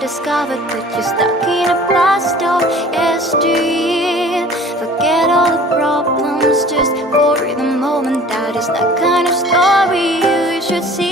discovered that you're stuck in a past of yesteryear. Forget all the problems just for the moment. That is the kind of story you should see.